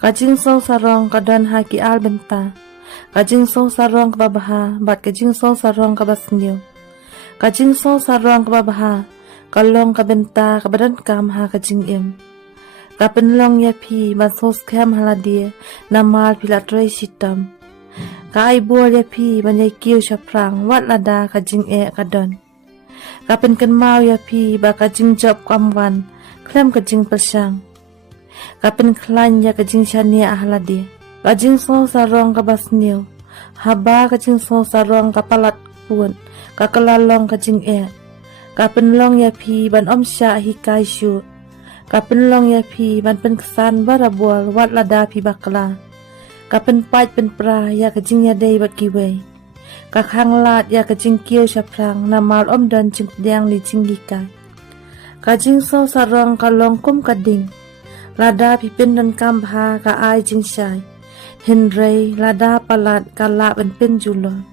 Kajing so sarong kadan haki al benta. Kajing so sarong kababaha bat kajing so sarong kabasnyo. Kajing so sarong kababaha kalong kabenta kabadan kam ha kajing im. Kapenlong ya pi ban sos kem haladia namal pilatray sitam. Kai buol ya pi ban yay kiw shaprang wat lada kajing kadon. Kapen kan mau ya pi ba kajing job kamwan klem kajing persang. Kapen klan ya kajing shania ahladi. Kajing so sarong kabasnyo. Haba kajing so sarong kapalat pun. Kakalalong kajing Kapen long ya pi ban om sya hikai syu. Kapen long ya pi ban pen kesan barabual wat lada pi bakla. Kapen pait pen pra ya kajing ya day bat kiway. Kakang lat ya kajing kiw shaprang namal om dan jing diang li jing gikai. Kajing so sarong kalong kum kading. Lada pipin dan kambha ka ai jing syai. Henry lada palat kala ben pen julon.